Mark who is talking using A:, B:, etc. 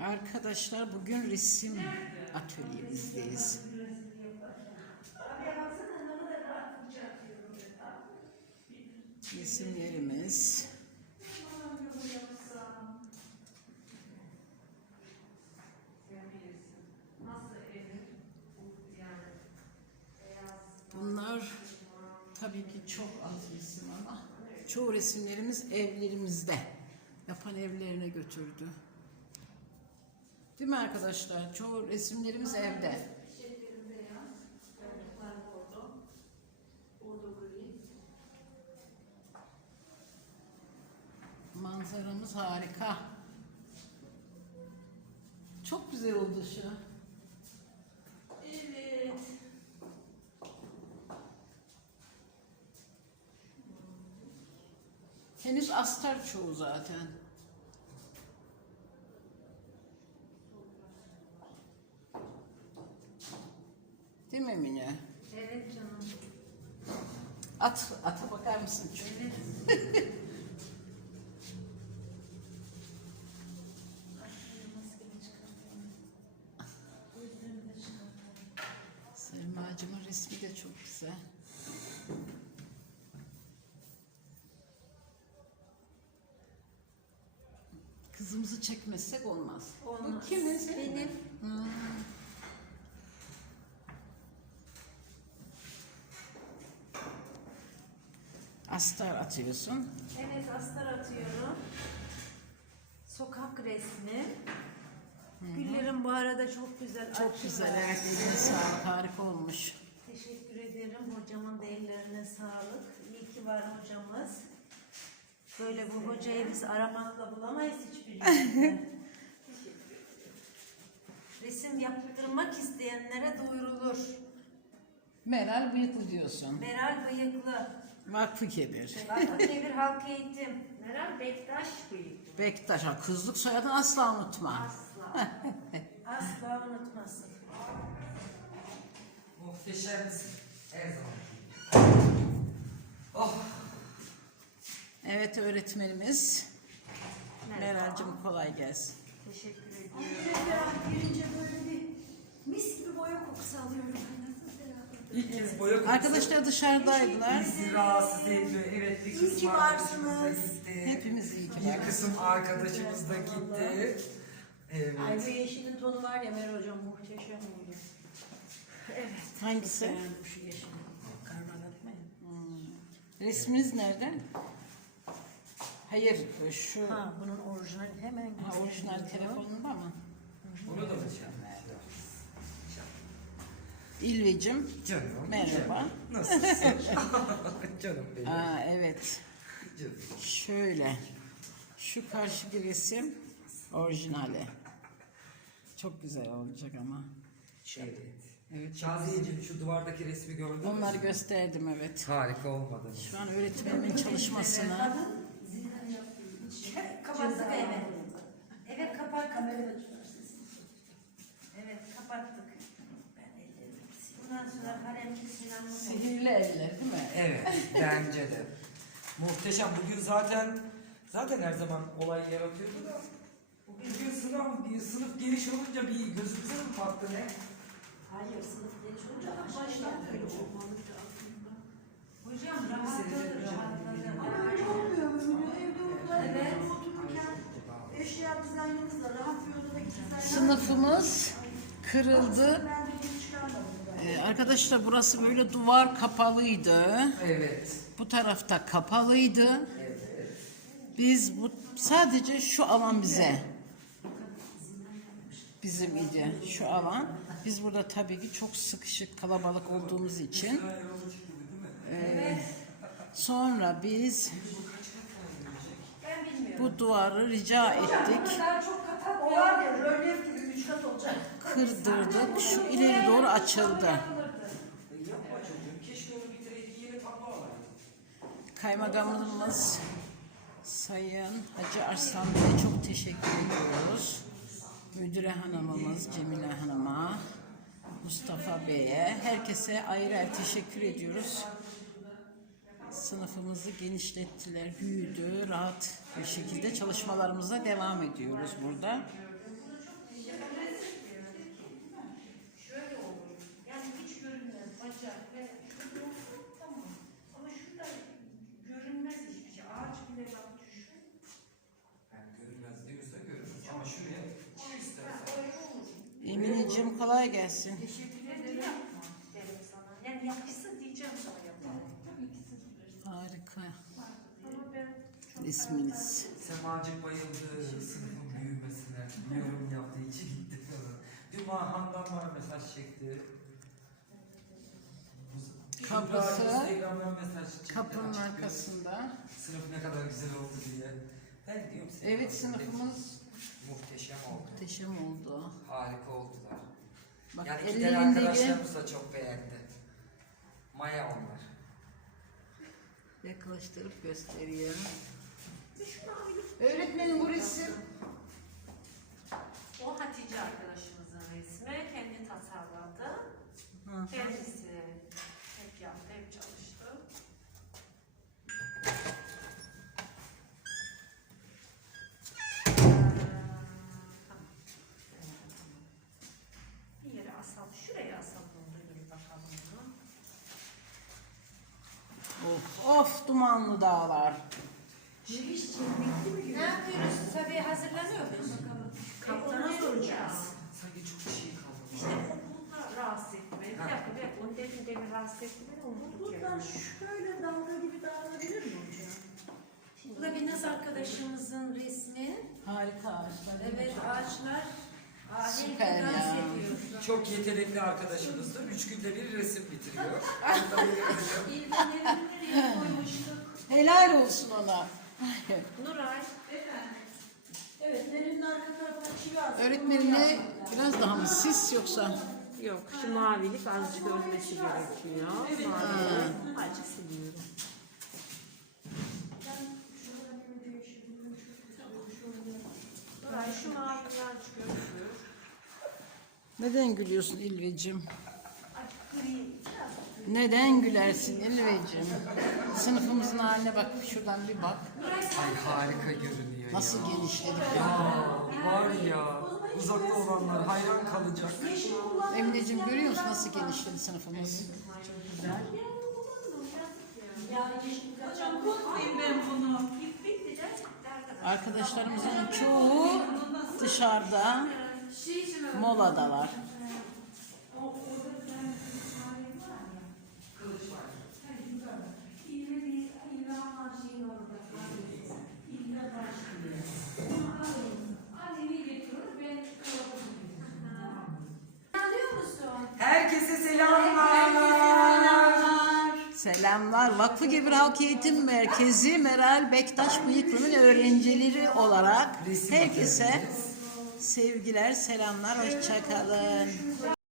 A: Arkadaşlar bugün resim atölyemizdeyiz. Resimlerimiz. Bunlar tabii ki çok az resim ama çoğu resimlerimiz evlerimizde. Yapan evlerine götürdü. Değil mi arkadaşlar? Çoğu resimlerimiz evde. Manzaramız harika. Çok güzel oldu şu. Evet. Henüz astar çoğu zaten. Değil mi Emine?
B: Evet canım.
A: Ata bakar mısın?
B: Evet.
A: Selma'cığımın resmi de çok güzel. Kızımızı çekmezsek olmaz.
B: Olmaz.
A: Bu kimin?
B: Benim.
A: Astar atıyorsun.
B: Evet, astar atıyorum. Sokak resmi. Güllerim bu arada çok güzel.
A: Çok güzel. Evet, eline sağlık. Harika olmuş.
B: Teşekkür ederim. Hocamın da ellerine sağlık. İyi ki var hocamız. Böyle bu hocayı biz aramakla bulamayız hiçbir yerde. Resim yaptırmak isteyenlere duyurulur.
A: Meral Bıyıklı diyorsun.
B: Meral Bıyıklı.
A: Vakfı Kebir.
B: Vakıfkebir Halk Eğitim. Meral Bektaş Bıyıklı.
A: Bektaş. Kızlık soyadını asla unutma.
B: Asla. Asla unutmasın.
C: Muhteşemsin her zaman. Oh.
A: Evet öğretmenimiz. Meral'cığım kolay gelsin.
B: Teşekkür ediyorum.
D: Girince böyle bir mis gibi boya kokusu alıyorum.
C: İlk kez boya kokusu.
A: Arkadaşlar dışarıdaydılar.
C: Bizi rahatsız ediyor. Evet, bir
D: İyi
C: kısım
D: ki
C: arkadaşımız da
D: varsınız.
C: gitti.
A: Hepimiz iyi ki
C: Bir
A: varsınız.
C: kısım arkadaşımız da gitti. Evet.
D: Ay bu yeşilin tonu var ya Meral Hocam muhteşem oluyor.
B: Evet.
A: Hangisi?
D: Beğendim şu yeşili. Karmalatma ya.
A: Resminiz nerede? Hayır şu
D: Ha bunun orijinali hemen
A: orijinal telefonunda mı?
C: Bunu da mı şey?
A: İlvecim.
C: Canım.
A: Merhaba.
C: Nasılsın? Canım benim.
A: Evet.
C: Canım.
A: Şöyle. Şu karşıki resim orijinali. Çok güzel olacak ama.
C: Evet.
A: Evet.
C: Şaziyeciğim şu duvardaki resmi gördün mü?
A: Onları gösterdim evet.
C: Harika olmadı mı?
A: Şu an öğretmenimin çalışmasını.
B: Kapattık evet. Evet kapattık. Evet kapattık. Bundan sonra haremli Sinan Mutlu.
A: Sihirli eller değil mi?
C: Evet, bence de. Muhteşem. Bugün zaten her zaman olay yaratıyordu da bugün sınıf geniş olunca bir gözümüze mi baktı ne?
D: Hayır sınıf genç olunca başlar böyle olmalıdır aslında.
B: Hocam rahatladı rahatladı.
D: Ama öyle olmuyor mu? Evde otururken,
B: Evet.
D: otururken eşya dizaynımızla rahat bir odada dizayn.
A: Sınıfımız kırıldı.
D: Ben de hiç çıkarmadım.
A: Arkadaşlar burası böyle duvar kapalıydı.
C: Evet.
A: Bu tarafta kapalıydı. Biz sadece şu alan bizim idi şu alan. Biz burada tabii ki çok sıkışık kalabalık olduğumuz için. Sonra biz
B: Ben bilmiyorum.
A: bu duvarı rica ettik.
B: Daha çok kapat.
D: O var ya rölyef gibi 3 kat olacak.
A: Kırdırdık. Şu ileri doğru açıldı.
C: Yapma çocuğum. Keşke onu bitireydi yeni tablo alaydı.
A: Kaymakamımız Sayın Hacı Arslan Bey'e çok teşekkür ediyoruz. Müdüre hanımımız Cemile Hanım'a, Mustafa Bey'e, herkese ayrı ayrı teşekkür ediyoruz. Sınıfımızı genişlettiler, büyüdü, rahat bir şekilde çalışmalarımıza devam ediyoruz burada. Emre'cim kolay gelsin.
B: Teşekkür ederim. Derim sana. Yani yapışsa diyeceğim sana yapalım.
A: Harika.
B: Ama ben çok
A: İsminiz.
C: Semacık bayıldı sınıfın büyümesine. Yorum yaptı, içi gitti falan. Dün Handan bana mesaj çekti.
A: Kapısı,
C: Instagram'dan mesaj çekti.
A: kapının
C: açık
A: arkasında.
C: Sınıf ne kadar güzel oldu diye. Ben diyorum size.
A: Evet, sınıfımız
C: muhteşem oldu.
A: muhteşem oldu.
C: Harika oldular.
A: Bak
C: Yani giden
A: ellerindeki
C: arkadaşlarımız da çok beğendi. Maya onlar.
A: yaklaştırıp göstereyim. Öğretmenim bu resim.
B: O Hatice arkadaşımızın resmi. Kendi tasarladı.
A: Hı.
B: Kendisi hep yaptı, hep çalıştı. Tamam. Bir yere asalım. Şuraya asalım. Bir bakalım bunu.
A: Of dumanlı dağlar.
B: Ne yapıyoruz? Tabii hazırlanıyoruz. Kaptana soracağız.
C: Sanki çok şey kaldı.
B: İşte okulda rahatsız etme. Bir dakika bir dakika. Onu demin rahatsız etme.
D: Buradan şöyle dalga gibi dağılabilir mi hocam?
B: Bu da bir Naz arkadaşımızın resmi.
A: Harika ağaçlar.
B: Evet ağaçlar
A: Süper
B: ahenkle dans
A: ya.
B: ediyor.
C: Çok yetenekli arkadaşımızdı. 3 günde bir resim bitiriyor.
B: İlmenleri nereye koymuştuk?
A: Helal olsun ona.
B: Nuray.
D: Evet, Nerin'in arka tarafına çivi aslında.
A: Öğretmenine biraz daha mı sis yoksa?
E: Yok, şu mavilik azıcık ölmesi gerekiyor. Mavilik azıcık siliyorum.
B: Nuray şu maviler çıkıyor.
A: Neden gülüyorsun İlveciğim?
B: Ay gri.
A: Neden gülersin İlveciğim? Sınıfımızın haline bak, şuradan bir bak.
C: Ay harika görünüyor
A: Nasıl
C: ya.
A: genişledik.
C: Ya var ya. Uzakta olanlar hayran kalacak.
A: Emineciğim görüyor musun nasıl genişledi sınıfımız?
B: Hocam korkmayın ben bunu. Bitti de.
A: Arkadaşlarımızın çoğu dışarıda moladalar.
C: Herkese selamlar.
A: Selamlar. Vakfı Gebir Halk Eğitim Merkezi Meral Bektaş Bıyıklı'nın öğrencileri olarak herkese sevgiler, selamlar, hoşça kalın.